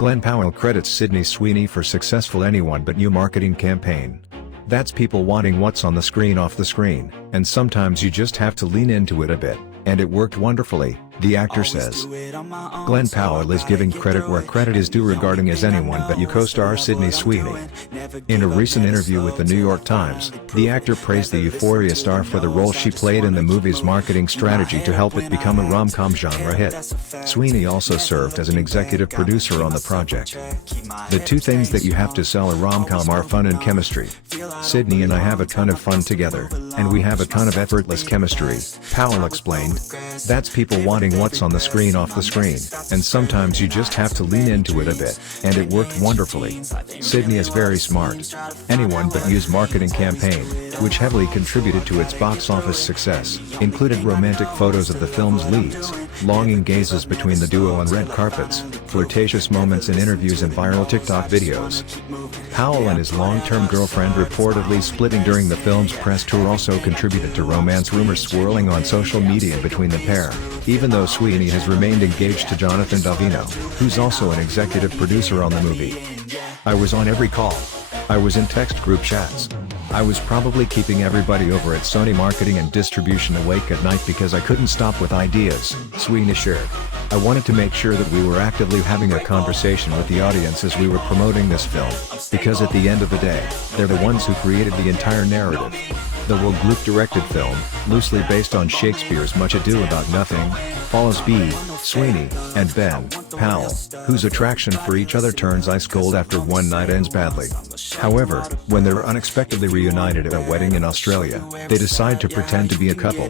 Glen Powell credits Sydney Sweeney for successful anyone but you marketing campaign. That's people wanting what's on the screen off the screen, and sometimes you just have to lean into it a bit, and it worked wonderfully, the actor says. Glen Powell is giving credit where credit is due regarding his Anyone But You co-star Sydney Sweeney. In a recent interview with the New York Times, the actor praised the Euphoria star for the role she played in the movie's marketing strategy to help it become a rom-com genre hit. Sweeney also served as an executive producer on the project. The two things that you have to sell a rom-com are fun and chemistry. Sydney and I have a ton of fun together, and we have a ton of effortless chemistry, Powell explained. That's people wanting what's on the screen off the screen, and sometimes you just have to lean into it a bit, and it worked wonderfully. Sydney is very smart. Anyone But You's marketing campaign, which heavily contributed to its box office success, included romantic photos of the film's leads, longing gazes between the duo on red carpets, flirtatious moments in interviews and viral TikTok videos. Powell and his long-term girlfriend reportedly splitting during the film's press tour also contributed to romance rumors swirling on social media between the pair, even though Sweeney has remained engaged to Jonathan Davino, who's also an executive producer on the movie. I was on every call. I was in text group chats. I was probably keeping everybody over at Sony Marketing and Distribution awake at night because I couldn't stop with ideas, Sweeney shared. I wanted to make sure that we were actively having a conversation with the audience as we were promoting this film, because at the end of the day, they're the ones who created the entire narrative. The Will Gluck-directed film, loosely based on Shakespeare's Much Ado About Nothing, follows B. Sweeney and Ben Powell, whose attraction for each other turns ice cold after one night ends badly. However, when they're unexpectedly reunited at a wedding in Australia, they decide to pretend to be a couple.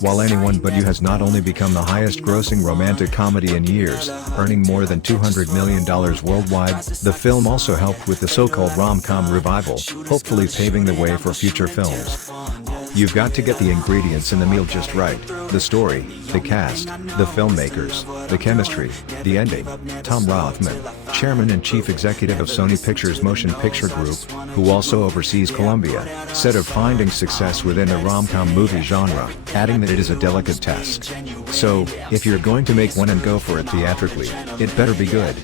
While Anyone But You has not only become the highest-grossing romantic comedy in years, earning more than $200 million worldwide, the film also helped with the so-called rom-com revival, hopefully paving the way for future films. You've got to get the ingredients in the meal just right: the story, the cast, the filmmakers, the chemistry, the ending. Tom Rothman, chairman and chief executive of Sony Pictures Motion Picture Group, who also oversees Columbia, said of finding success within the rom-com movie genre, adding that it is a delicate task. So, if you're going to make one and go for it theatrically, it better be good.